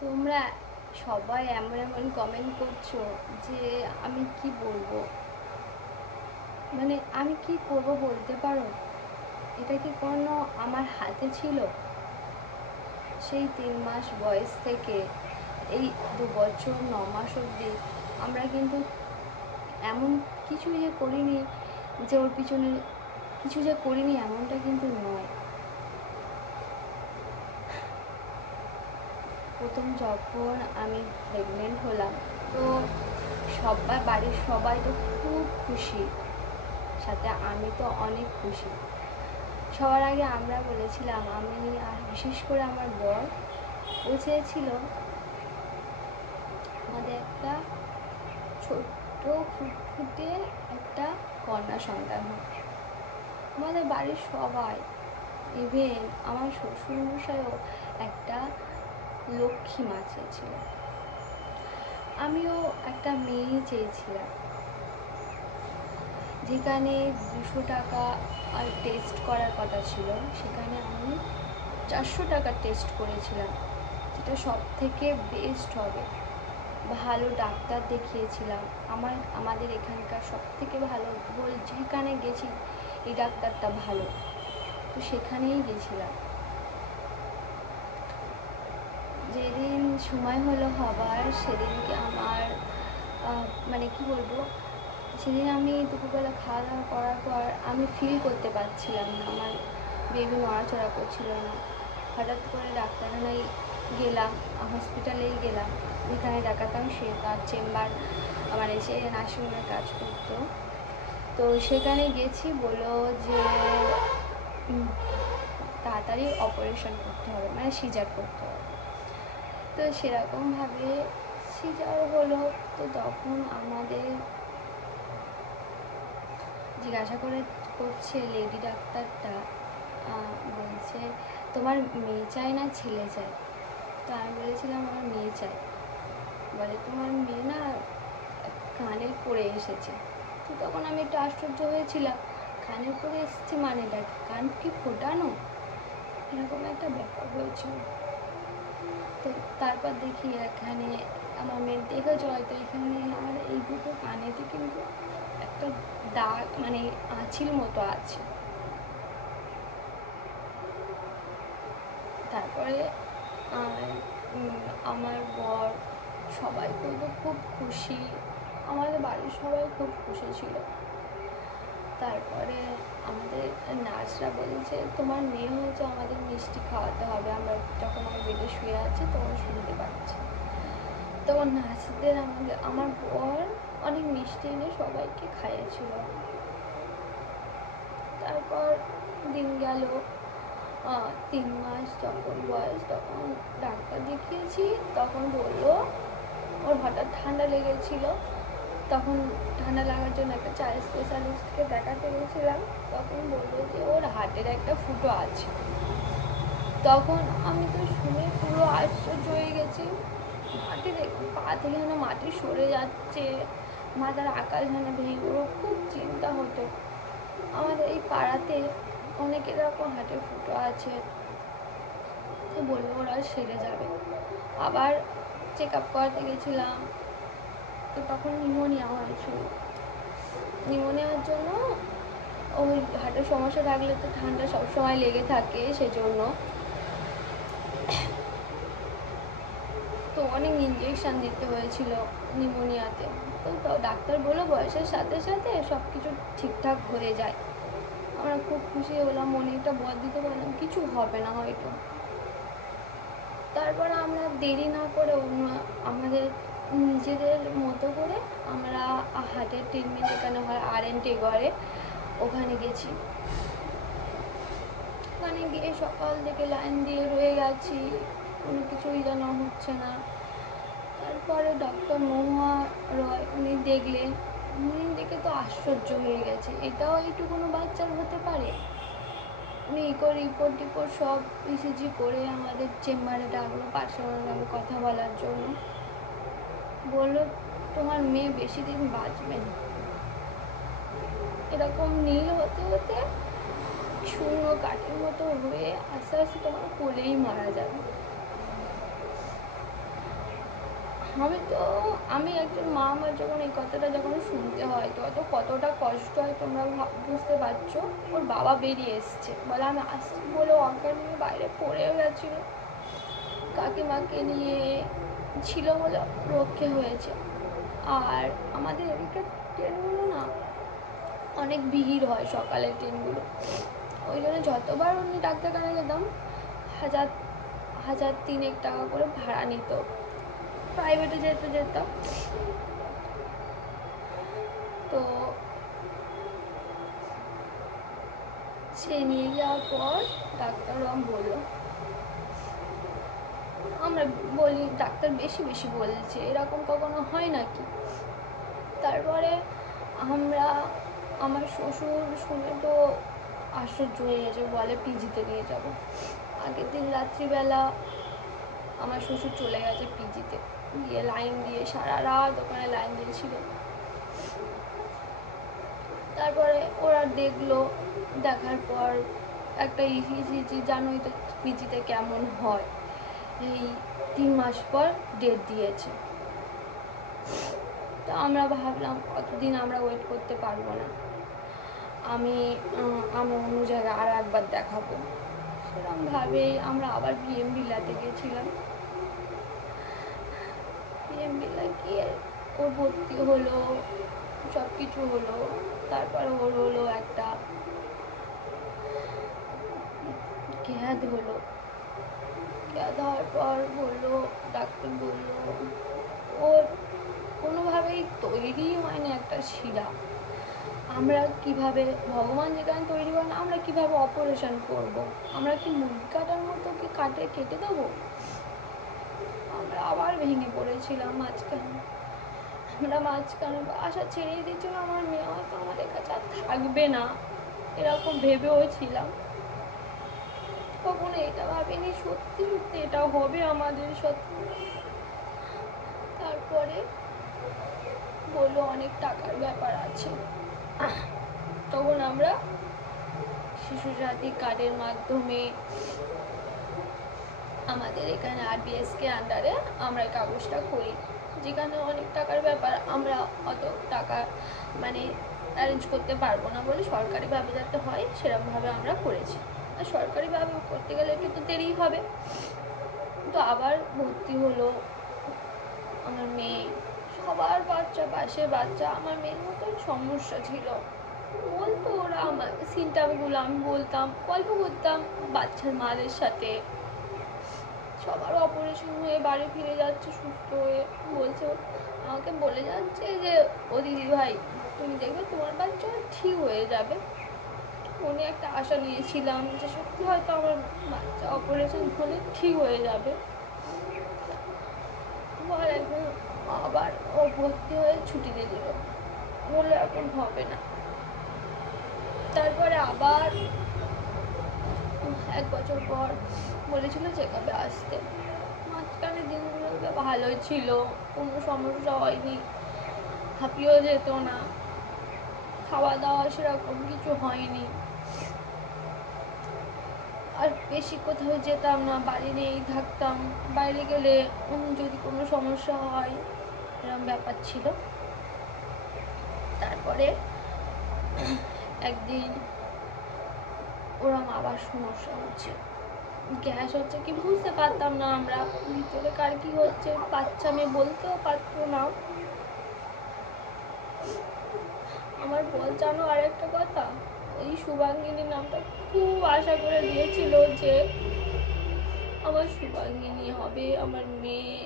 তোমরা সবাই এমন এমন কমেন্ট করছো যে আমি কি বলবো, মানে আমি কি করব বলতে পারো? এটা কি কোনো আমার হাতে ছিল? সেই 3 মাস বয়স থেকে এই 2 বছর 9 মাস অবধি আমরা কিন্তু এমন কিছু যে করিনি, যে ওর পিছনে কিছু যে করিনি এমনটা কিন্তু নয়। প্রথম যখন আমি প্রেগনেন্ট হলাম, তো সবাই, বাড়ির সবাই তো খুব খুশি, সাথে আমি তো অনেক খুশি। সবার আগে আমরা বলেছিলাম, আমি আর বিশেষ করে আমার বর, ও চেয়েছিল আমাদের একটা ছোট্ট ফুটফুটে একটা কন্যা সন্তান হোক। আমাদের বাড়ির সবাই, ইভেন আমার শ্বশুরমশাইও একটা লক্ষ্মী মা চেয়েছিল। আমিও একটা মেয়েই চেয়েছিলাম। যেখানে 200 টাকা আর টেস্ট করার কথা ছিল, সেখানে আমি 400 টাকা টেস্ট করেছিলাম, যেটা সব থেকে বেস্ট হবে। ভালো ডাক্তার দেখিয়েছিলাম, আমাদের এখানকার সব থেকে ভালো, যেখানে গেছি এই ডাক্তারটা ভালো, তো সেখানেই গেছিলাম। যেদিন সময় হলো হবার, সেদিনকে আমার মানে কি বলবো, সেদিন আমি দুপুরবেলা খাওয়া দাওয়া করার পর আমি ফিল করতে পারছিলাম না, আমার বেবি নড়াচড়া করছিল না। হঠাৎ করে ডাক্তারখানায় গেলাম, হসপিটালেই গেলাম, যেখানে দেখাতাম, সে তার চেম্বার, মানে সে নার্সিংহোমে কাজ করতো। তো সেখানে গেছি, বললো যে তাড়াতাড়ি অপারেশন করতে হবে, মানে সিজার করতে হবে। তো সেরকমভাবে সিজার হলো। তো তখন আমাদের জিজ্ঞাসা করছে লেডি ডাক্তারটা, বলছে তোমার মেয়ে চাই না ছেলে চাই? তো আমি বলেছিলাম আমার মেয়ে চাই। বলে তোমার মেয়ে না কানের পরে এসেছে। তো তখন আমি একটু আশ্চর্য হয়েছিলাম, কানের পরে এসেছে মানেটা কি, কান কি ফোটানো, এরকম একটা ব্যাপার হয়েছিল। তো তারপর দেখি এখানে আমার মেয়ে, দেখেছো হয়তো এখানে আমার এই দুটো কানেতে কিন্তু একটা দাগ, মানে আঁচিল মতো আছে। তারপরে আমার বর, সবাই কিন্তু খুব খুশি, আমাদের বাড়ির সবাই খুব খুশি ছিল। তারপরে আমাদের নার্সরা বলছে তোমার মেয়ে হয়েছে, আমাদের মিষ্টি খাওয়াতে হবে। আমরা যখন আমি বেডে শুয়ে আছি তখন শুনতে পাচ্ছি, তখন নার্সদের আমার বর অনেক মিষ্টি এনে সবাইকে খাইয়েছিল। তারপর দিন গেল, 3 মাস যখন বয়স, তখন ডাক্তার দেখিয়েছি। তখন বললো ওর হঠাৎ ঠান্ডা লেগেছিল, তখন ঠান্ডা লাগার জন্য একটা চাইল্ড স্পেশালিস্টকে দেখাতে গেছিলাম। তখন বললো যে ওর হার্টের একটা ফুটো আছে। তখন আমি তো শুনে পুরো আশ্চর্য হয়ে গেছি, মাটি পা থেকে যেন মাটি সরে যাচ্ছে, মাথার আকাশ যেন ভেঙে, ওর খুব চিন্তা হতো। আমাদের এই পাড়াতে অনেকের এরকম হার্টের ফুটো আছে। তো বললো ওরা সেরে যাবে। আবার চেক আপ করাতে গেছিলাম, তো তখন নিউমোনিয়া হয়েছিল। নিউমোনিয়ার জন্য ওই হার্টের সমস্যা থাকলে তো ঠান্ডা সবসময় লেগে থাকে, সেজন্য তো অনেক ইঞ্জেকশন দিতে হয়েছিল নিউমোনিয়াতে। তো ডাক্তার বললো বয়সের সাথে সাথে সব কিছু ঠিকঠাক হয়ে যায়। আমরা খুব খুশি হলাম, মনে একটা বল দিতে পারলাম কিছু হবে না হয়তো। তারপর আমরা দেরি না করে আমাদের নিজেদের মতো করে আমরা হার্টের ট্রিটমেন্ট যেখানে হয় RNT ঘরে, ওখানে গেছি। ওখানে গিয়ে সকাল থেকে লাইন দিয়ে রয়ে গেছি, কোনো কিছুই যেন হচ্ছে না। তারপরে ডক্টর মহুয়া রয়, উনি দেখলেন, উনি দেখে তো আশ্চর্য হয়ে গেছে, এটাও এইটুকুনো বাচ্চার হতে পারে। উনি রিপোর্ট টিপোর্ট সব ECG করে আমাদের চেম্বারে ডাকলো পার্সোনালভাবে কথা বলার জন্য। বললো তোমার মেয়ে বেশি দিন বাঁচবে না, এরকম নীল হতে হতে শুকনো কাঠের মতো হয়ে আস্তে আস্তে তোমার কোলেই মারা যাবে। আমি একজন মা, আমার যখন এই কথাটা যখন শুনতে হয় তো কতটা কষ্ট হয় তোমরা বুঝতে পারছো। ওর বাবা বেরিয়ে এসছে, বলে আমি আসছি বলে অজ্ঞান নিয়ে বাইরে পড়েও গেছিলো, কাকিমাকে নিয়ে ছিল বলে রক্ষে হয়েছে। আর আমাদের এদিকে ট্রেনগুলো না অনেক ভিড় হয়, সকালের ট্রেনগুলো, ওই জন্য যতবার উনি ডাক্তারখানা যেতাম 1,000-1,300 করে ভাড়া নিত, প্রাইভেটে যেহেতু যেতাম। তো সে নিয়ে যাওয়ার পর ডাক্তারবাবু বললো, আমরা বলি ডাক্তার বেশি বেশি বলছে, এরকম কখনো হয় নাকি। তারপরে আমার শ্বশুর শুনে তো আশ্চর্য হয়ে গেছে, বলে পিজিতে নিয়ে যাব। আগের দিন রাত্রিবেলা আমার শ্বশুর চলে গেছে পিজিতে, গিয়ে লাইন দিয়ে সারা রাত ওখানে লাইন দিয়েছিল। তারপরে ওরা দেখলো, দেখার পর একটা ইসিজি, জানোই তো পিজিতে কেমন হয়, এই 3 মাস পর ডেট দিয়েছে। তো আমরা ভাবলাম অতদিন আমরা ওয়েট করতে পারবো না, আমরা অন্য জায়গায় আরও একবার দেখাবো। সেরকমভাবেই আমরা আবার বিএম ভিলাতে গেছিলাম। বিএম ভিলা গিয়ে ওর ভর্তি হলো, সব কিছু হলো। তারপরে ওর হলো একটা ক্যাদ হলো, ক্যাদ হওয়ার পর বললো, ডাক্তার বললো ওর কোনোভাবেই তৈরি হয়নি একটা শিরা। আমরা কিভাবে, ভগবান যেখানে তৈরি হয় না, আমরা কিভাবে অপারেশন করব? আমরা কি মুরগি কাটার মতো কি কেটে দেবো? আমরা আবার ভেঙে পড়েছিলাম মাঝখানে। আমরা মাঝখানে আশা ছেড়েই দিয়েছিলাম, আমার মেয়ে হয়তো আমাদের কাছে আর থাকবে না, এরকম ভেবেও ছিলাম। কখনো এটা ভাবিনি সত্যি সত্যি এটা হবে আমাদের সত্যি। তারপরে বললো অনেক টাকার ব্যাপার আছে। তখন আমরা শিশু সাথী কার্ডের মাধ্যমে আমাদের এখানে আরবিএসকে আন্ডারে আমরা কাগজটা করি, যেখানে অনেক টাকার ব্যাপার, আমরা অত টাকা মানে অ্যারেঞ্জ করতে পারবো না বলে সরকারিভাবে যাতে হয় সেরকমভাবে আমরা করেছি। আর সরকারিভাবে করতে গেলে একটু তো দেরিই হবে। তো আবার ভর্তি হলো আমার মেয়ে, সবার বাচ্চা, পাশের বাচ্চা আমার মেয়ের মতন সমস্যা ছিল, বলতো ওরা আমার সিমটামগুলো, আমি বলতাম, গল্প করতাম বাচ্চার মাদের সাথে। সবার অপারেশন হয়ে বাড়ি ফিরে যাচ্ছে সুস্থ হয়ে, বলছে, আমাকে বলে যাচ্ছে যে ও দিদি ভাই তুমি দেখবে তোমার বাচ্চা ঠিক হয়ে যাবে। মনে একটা আশা নিয়েছিলাম যে সত্যি হয়তো আমার বাচ্চা অপারেশন হলে ঠিক হয়ে যাবে। আবার একদিন আবার ও ভর্তি হয়ে ছুটি দিয়ে দিল, বললো এখন হবে না। তারপরে আবার 1 বছর পর বলেছিল চেক আপে আসতে। মাঝখানে দিনগুলোতে ভালোই ছিল, কোনো সমস্যা হয়নি, হাঁপিয়েও যেত না, খাওয়া দাওয়া সেরকম কিছু হয়নি। আর বেশি কোথাও যেতাম না, বাড়ি নিয়েই থাকতাম, বাইরে গেলে যদি কোনো সমস্যা হয় এরকম ব্যাপার ছিল। তারপরে একদিন ওরম আবার সমস্যা হচ্ছে, গ্যাস হচ্ছে কি বুঝতে পারতাম না আমরা, ভিতরে কার কি হচ্ছে বাচ্চা মেয়ে বলতেও পারতো না। আমার বল জানো আর একটা কথা, ওই শুভাঙ্গিনী নামটা খুব আশা করে দিয়েছিল যে আমার শুভাঙ্গিনী হবে, আমার মেয়ে,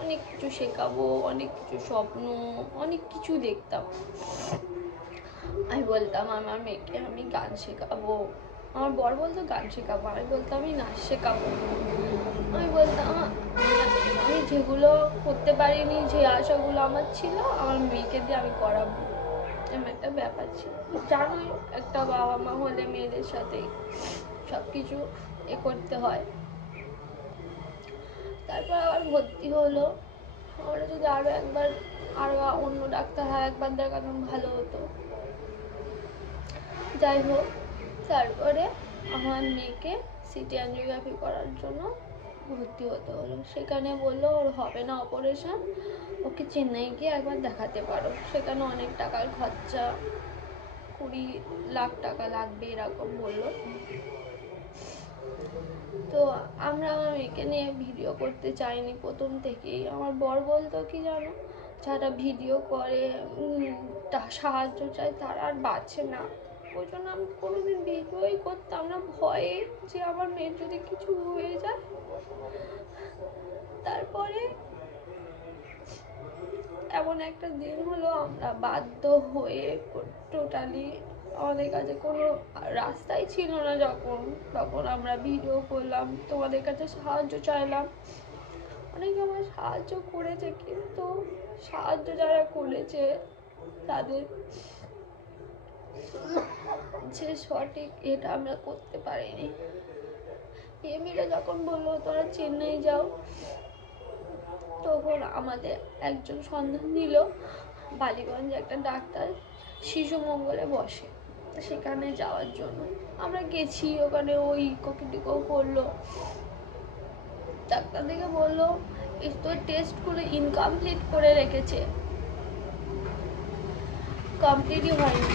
অনেক কিছু শেখাবো, অনেক কিছু স্বপ্ন, অনেক কিছু দেখতাম। আমি বলতাম আমার মেয়েকে আমি গান শেখাবো, আমার বর বলতো গান শেখাবো, আমি বলতাম আমি নাচ শেখাবো। আমি বলতাম আমি যেগুলো করতে পারিনি, যে আশাগুলো আমার ছিল, আমার মেয়েকে দিয়ে আমি করাবো, এমন একটা ব্যাপার ছিল। জানোই একটা বাবা মা হলে মেয়েদের সাথে সব কিছু করতে হয়। তারপর আবার ভর্তি হলো, আমরা যদি আরো অন্য ডাক্তার হয় একবার দেখাতাম ভালো হতো। যাই হোক, তারপরে আমার মেয়েকে সিটি অ্যাঞ্জিওগ্রাফি করার জন্য ভর্তি হতে হলো। সেখানে বললো ওর হবে না অপারেশন, ওকে চেন্নাই গিয়ে একবার দেখাতে পারো। সেখানে অনেক টাকার খরচা, 20 লাখ টাকা লাগবে এরকম বললো। তো আমরা আমার মেয়েকে নিয়ে ভিডিও করতে চাইনি প্রথম থেকেই। আমার বর বলতো কি জানো, যারা ভিডিও করে সাহায্য চায় তারা আর বাঁচে না। ওই জন্য আমি কোনোদিন ভিডিওই করতাম না, ভয়ে যে আমার মেয়ের যদি কিছু হয়ে যায়। তারপরে এমন একটা দিন হলো, আমরা বাধ্য হয়ে টোটালি, আমাদের কাছে কোনো রাস্তাই ছিল না তখন আমরা ভিডিও করলাম, তোমাদের কাছে সাহায্য চাইলাম। অনেকে আমার সাহায্য করেছে, কিন্তু সাহায্য যারা করেছে তাদের যে সঠিক এটা আমরা করতে পারিনি। এমনিটা যখন বললো তোরা চেন্নাই যাও, তখন আমাদের একজন সন্ধান দিল বালিগঞ্জে একটা ডাক্তার শিশু মঙ্গলে বসে, সেখানে যাওয়ার জন্য আমরা গেছি। ওখানে ওই ককিটিকো করলো, ডাক্তার দেখে বললো তোর টেস্টগুলো ইনকমপ্লিট করে রেখেছে, কমপ্লিটই হয়নি।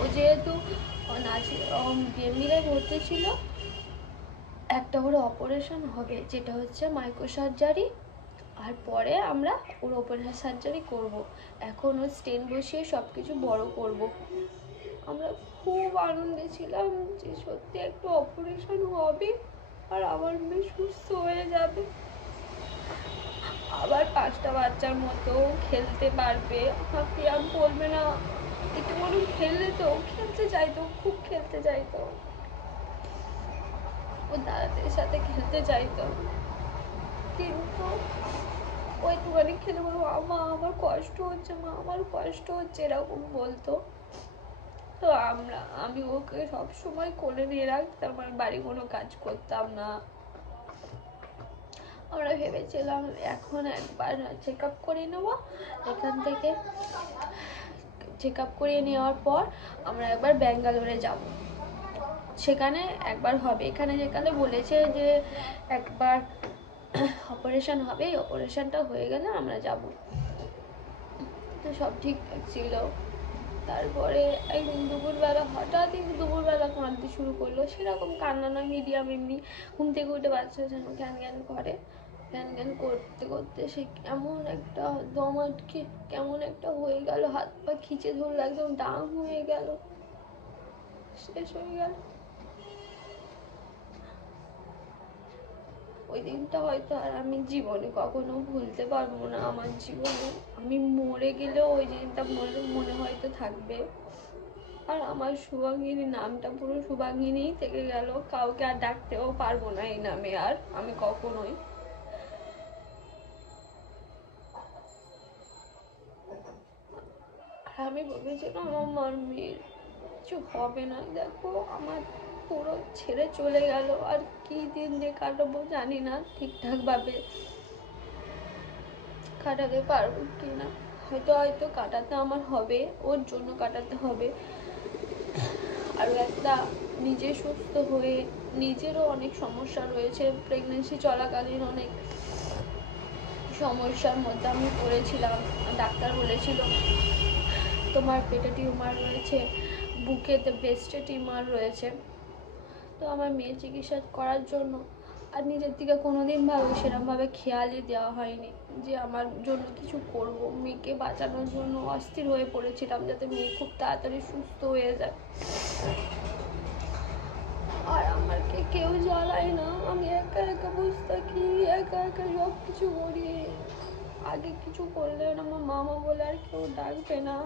ও যেহেতু বিএমডিতে ভর্তি ছিল, একটা করে অপারেশন হবে যেটা হচ্ছে মাইক্রো সার্জারি, আর পরে আমরা ওর ওপেন হার্ট সার্জারি করবো। এখন ওর স্টেন বসিয়ে সব কিছু বড় করব। আমরা খুব আনন্দে ছিলাম যে সত্যি একটু অপারেশন হবে আর আমার মেয়ে সুস্থ হয়ে যাবে, আবার 5টা বাচ্চার মতো খেলতে পারবে, আমাকে আর বলবে না। একটু কোনো খেললে তো খেলতে চাইতো, খুব খেলতে চাইতো, ও দাদাদের সাথে খেলতে চাইতো, কিন্তু ও একটুখানি খেলে বলবো মা আমার কষ্ট হচ্ছে, মা আমার কষ্ট হচ্ছে, এরকম বলতো। তো আমি ওকে সবসময় কোলে নিয়ে রাখতাম, আর বাড়ি কোনো কাজ করতাম না। আমরা ভেবেছিলাম এখন একবার চেক আপ করিয়ে নেবো, এখান থেকে চেক আপ করিয়ে নেওয়ার পর আমরা একবার ব্যাঙ্গালোরে যাব, সেখানে একবার হবে। এখানে যেখানে বলেছে যে একবার অপারেশন হবে, এই অপারেশনটা হয়ে গেলে আমরা যাব। তো সব ঠিকঠাক ছিল। তারপরে একদিন দুপুরবেলা হঠাৎই কাঁদতে শুরু করলো, সেরকম কান্না না, মিডিয়াম, এমনি ঘুম থেকে উঠে বাচ্চা যেন জ্ঞান জ্ঞান করে। জ্ঞান জ্ঞান করতে করতে সে কেমন একটা দম আটকে কেমন একটা হয়ে গেল, হাত পা খিচে ধরলো, একদম ডাং হয়ে গেল, শেষ হয়ে গেল। ওই দিনটা হয়তো আর আমি জীবনে কখনো ভুলতে পারবো না। আমার জীবনে আমি মরে গেলেও ওই দিনটা মনে হয়তো থাকবে। আর আমার শুভাঙ্গিনী নামটা পুরো শুভাঙ্গিনীই থেকে গেল, কাউকে আর ডাকতেও পারবো না এই নামে আর আমি কখনোই। আর আমি ভেবেছিলাম আমার মেয়ের কিছু হবে না, দেখো আমার পুরো ছেড়ে চলে গেল। আর কি দিন যে কাটাবো জানি না, ঠিকঠাক ভাবে কাটাতে পারবো কিনা, হয়তো কাটাতে আমার হবে, ওর জন্য কাটাতে হবে। আরও একটা নিজে সুস্থ হয়ে, নিজেরও অনেক সমস্যা রয়েছে, প্রেগনেন্সি চলাকালীন অনেক সমস্যার মধ্যে আমি পড়েছিলাম। ডাক্তার বলেছিল তোমার পেটে টিউমার রয়েছে, বুকেতে ব্রেস্টে টিউমার রয়েছে। তো আমার মেয়ের চিকিৎসা করার জন্য আর নিজের দিকে কোনোদিন সেরকমভাবে খেয়ালই দেওয়া হয়নি যে আমার জন্য কিছু করব। মেয়েকে বাঁচানোর জন্য অস্থির হয়ে পড়েছিলাম যাতে মেয়ে খুব তাড়াতাড়ি সুস্থ হয়ে যায়। আর আমাকে কেউ জ্বালায় না, আমি একা একা বসে থাকি, একা একা সব কিছু করি। আগে কিছু করলে আমার মামা বলে আর কেউ ডাকবে না,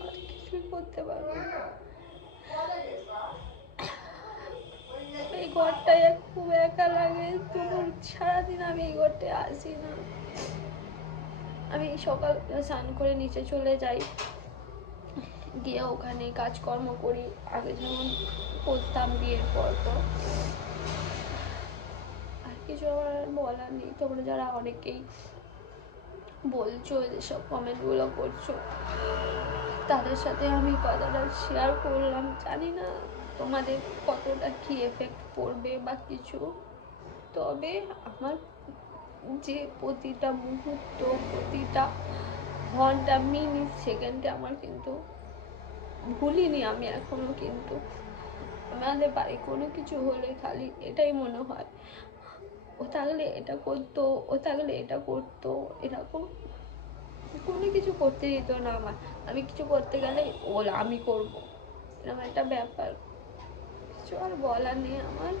আর কিছুই করতে পারবো না। এই ঘরটায় খুব একা লাগে, তবু সারাদিন আমি এই ঘরটায় আসি না। আমি সকাল স্নান করে নিচে চলে যাই, গিয়ে ওখানে কাজকর্ম করি আগে যেমন করতাম বিয়ের পর। আর কিছু আমার বলার নেই। তোমরা যারা অনেকেই বলছো, যেসব কমেন্টগুলো করছো, তাদের সাথে আমি কথাটা শেয়ার করলাম। জানি না তোমাদের কতটা কি এফেক্ট পড়বে বা কিছু, তবে আমার যে প্রতিটা মুহূর্ত, প্রতিটা ঘন্টা, মিনিট, সেকেন্ডে আমার কিন্তু ভুলিনি আমি এখনো। কিন্তু আমাদের বাড়ি কোনো কিছু হলে খালি এটাই মনে হয়, ও থাকলে এটা করতো, ও থাকলে এটা করতো, এরকম কোনো কিছু করতে দিত না আমার। আমি কিছু করতে গেলে বলে আমি করবো, এরকম একটা ব্যাপার। কিছু আর বলার নেই আমার।